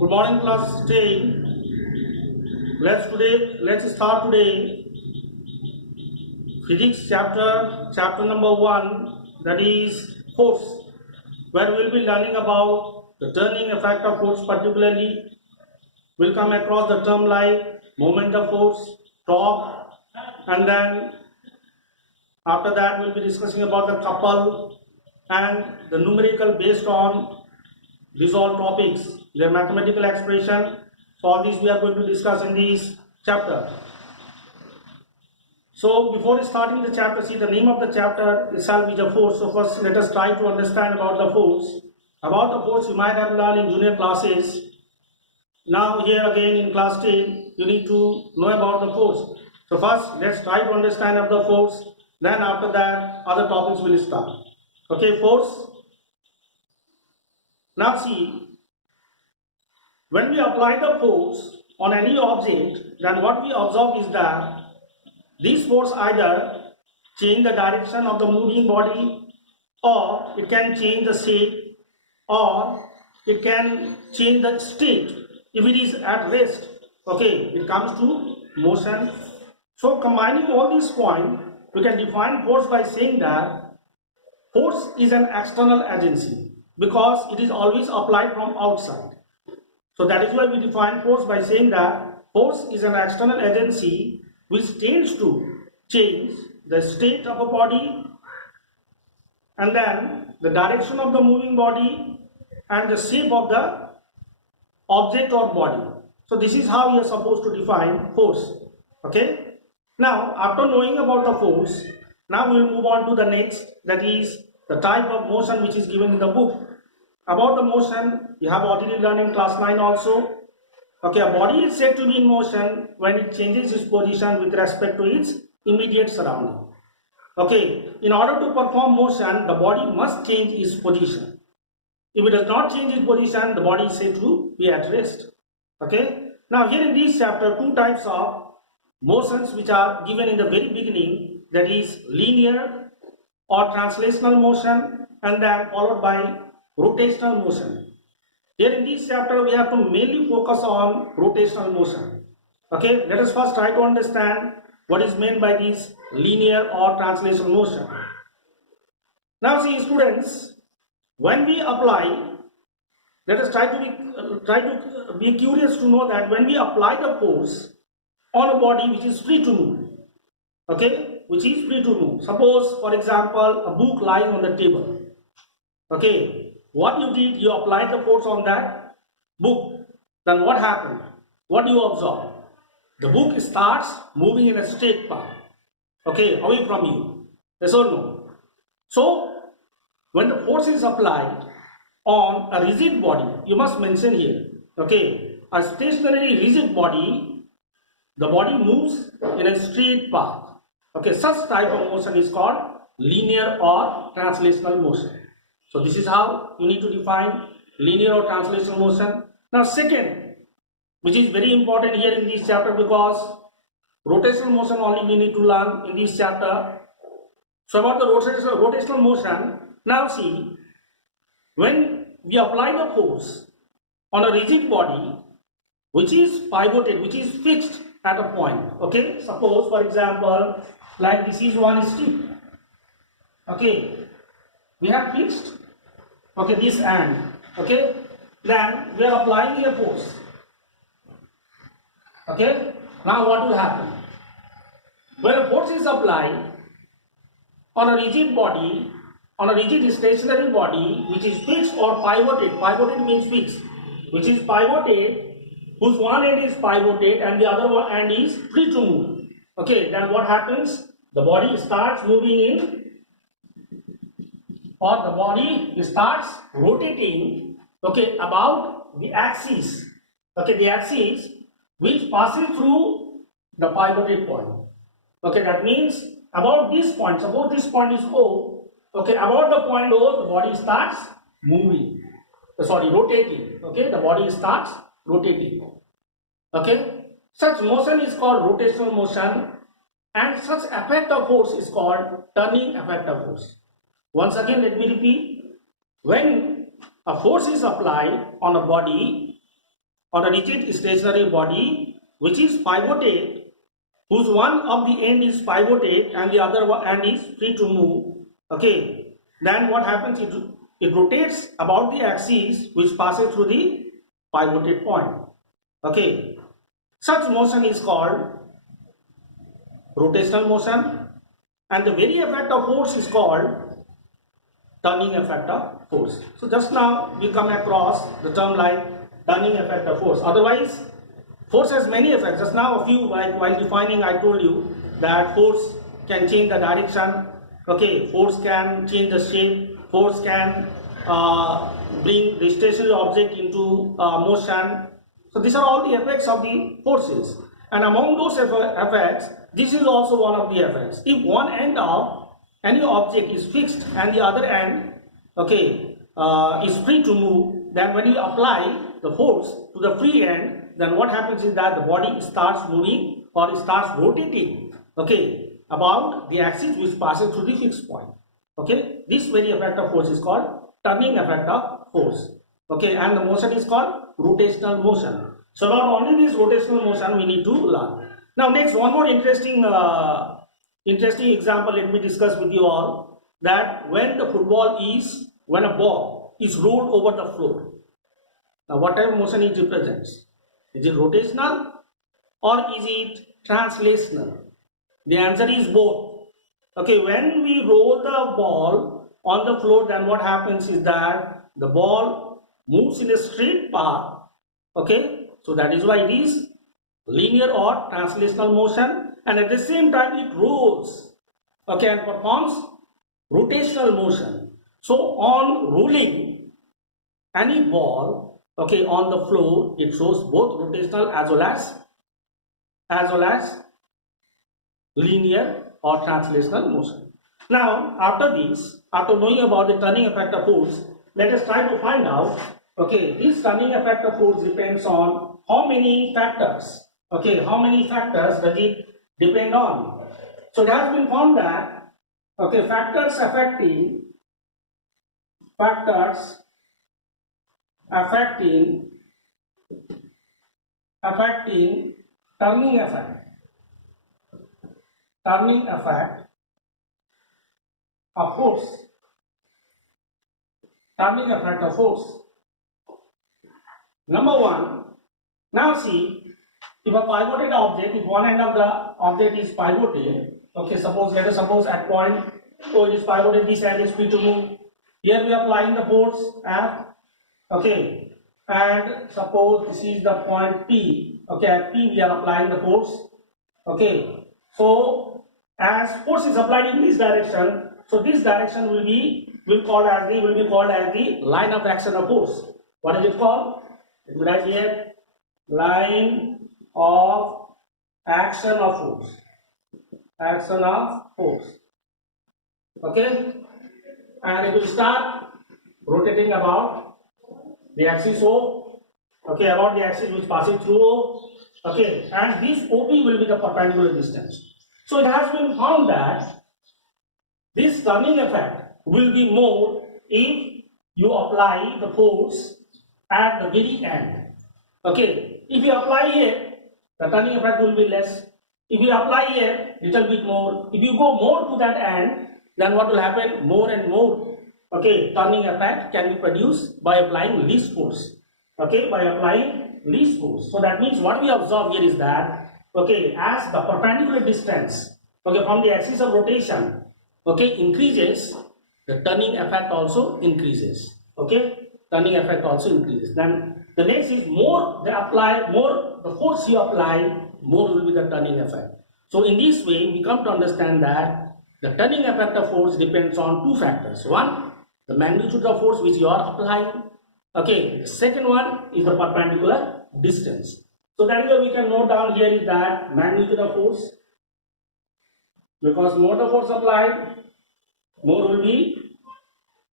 Good morning, class. Let's start today physics chapter number 1, that is force, where we will be learning about the turning effect of force. Particularly we'll come across the term like moment of force, torque, and then after that we'll be discussing about the couple and the numerical based on these all topics, their mathematical expression. So all these we are going to discuss in this chapter. So before starting the chapter, see, the name of the chapter itself is a force. So first let us try to understand about the force. About the force you might have learned in junior classes. Now here again in class 10 you need to know about the force. So first let's try to understand of the force, then after that other topics will start. Okay, force. Now see, when we apply the force on any object, then what we observe is that this force either change the direction of the moving body, or it can change the shape, or it can change the state. If it is at rest, okay, it comes to motion. So combining all these points, we can define force by saying that force is an external agency, because it is always applied from outside. So that is why we define force by saying that force is an external agency which tends to change the state of a body, and then the direction of the moving body and the shape of the object or body. So this is how we are supposed to define force. Okay. Now after knowing about the force, now we will move on to the next, that is the type of motion which is given in the book. About the motion, you have already learned in class 9 also. Okay, a body is said to be in motion when it changes its position with respect to its immediate surrounding. Okay, in order to perform motion, the body must change its position. If it does not change its position, the body is said to be at rest. Okay, now here in this chapter, two types of motions which are given in the very beginning, that is linear or translational motion, and then followed by rotational motion. Here in this chapter we have to mainly focus on rotational motion. Okay, let us first try to understand what is meant by this linear or translational motion. Now see students, when we apply, let us try to be curious to know that when we apply the force on a body which is free to move, okay, which is free to move. Suppose for example a book lying on the table. Okay, what you did, you applied the force on that book. Then what happened? What do you observe? The book starts moving in a straight path, okay, away from you. Yes or no? So when the force is applied on a rigid body, you must mention here, okay, a stationary rigid body, the body moves in a straight path. Okay, such type of motion is called linear or translational motion. So this is how you need to define linear or translational motion. Now second, which is very important here in this chapter, because rotational motion only we need to learn in this chapter. So about the rotational motion, now see, when we apply the force on a rigid body which is pivoted, which is fixed at a point, okay, suppose for example like this is one stick, okay, we have fixed, okay, this end, okay, then we are applying a force. Okay, now what will happen? When a force is applied on a rigid body, on a rigid stationary body which is fixed or pivoted means fixed, which is pivoted, whose one end is pivoted and the other one end is free to move. Okay, then what happens? The body starts moving in, or the body starts rotating, okay, about the axis, okay, the axis which passes through the pivoted point. Okay, that means about this point, suppose this point is O, okay, about the point O, the body starts moving, rotating, okay, the body starts rotating. Okay, such motion is called rotational motion, and such effect of force is called turning effect of force. Once again let me repeat, when a force is applied on a body or a rigid stationary body which is pivoted, whose one of the end is pivoted and the other end is free to move, okay, then what happens? It rotates about the axis which passes through the pivoted point. Okay, such motion is called rotational motion, and the very effect of force is called turning effect of force. So just now we come across the term like turning effect of force. Otherwise, force has many effects. Just now a few, while defining, I told you that force can change the direction. Okay, force can change the shape. Force can bring the stationary object into motion. So these are all the effects of the forces. And among those effects, this is also one of the effects. If one end of any object is fixed and the other end, okay, is free to move, then when you apply the force to the free end, then what happens is that the body starts moving or it starts rotating, okay, about the axis which passes through the fixed point. Okay, this very effect of force is called turning effect of force. Okay, and the motion is called rotational motion. So not only this rotational motion we need to learn. Now next, one more interesting example let me discuss with you all, that when a ball is rolled over the floor. Now what type of motion it represents? Is it rotational or is it translational? The answer is both. Okay, when we roll the ball on the floor, then what happens is that the ball moves in a straight path. Okay, so that is why it is linear or translational motion, and at the same time it rolls, okay, and performs rotational motion. So on rolling any ball, okay, on the floor, it shows both rotational as well as linear or translational motion. Now after knowing about the turning effect of force, let us try to find out, okay, this turning effect of force depends on how many factors. Okay, how many factors does it depend on? So it has been found that, okay, factors affecting turning effect of force. Turning effect of force. Number one, now see, if a pivoted object, if one end of the object is pivoted, okay, let us suppose at point O it is pivoted, this end is free to move. Here we are applying the force F, okay, and suppose this is the point P, okay, at P we are applying the force, okay. So as force is applied in this direction, so this direction will be called as the line of action of force. What is it called? It will write here, line of action of force. Okay, and it will start rotating about the axis O, okay, about the axis which passes through O, okay, and this OP will be the perpendicular distance. So it has been found that this turning effect will be more if you apply the force at the very end. Okay, if you apply here, the turning effect will be less. If you apply here, little bit more. If you go more to that end, then what will happen? More and more, okay, turning effect can be produced by applying least force. Okay, by applying least force. So that means what we observe here is that, okay, as the perpendicular distance, okay, from the axis of rotation, okay, increases, the turning effect also increases. Okay, turning effect also increases. Then the next is the force you apply, more will be the turning effect. So in this way, we come to understand that the turning effect of force depends on two factors. One, the magnitude of force which you are applying. Okay, the second one is the perpendicular distance. So that is why we can note down here is that magnitude of force, because more the force applied, more will be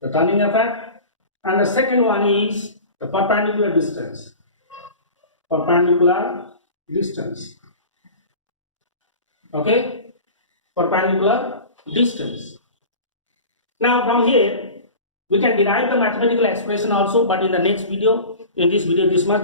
the turning effect. And the second one is the perpendicular distance. Okay, perpendicular distance. Now from here we can derive the mathematical expression also, but in the next video, in this video this much.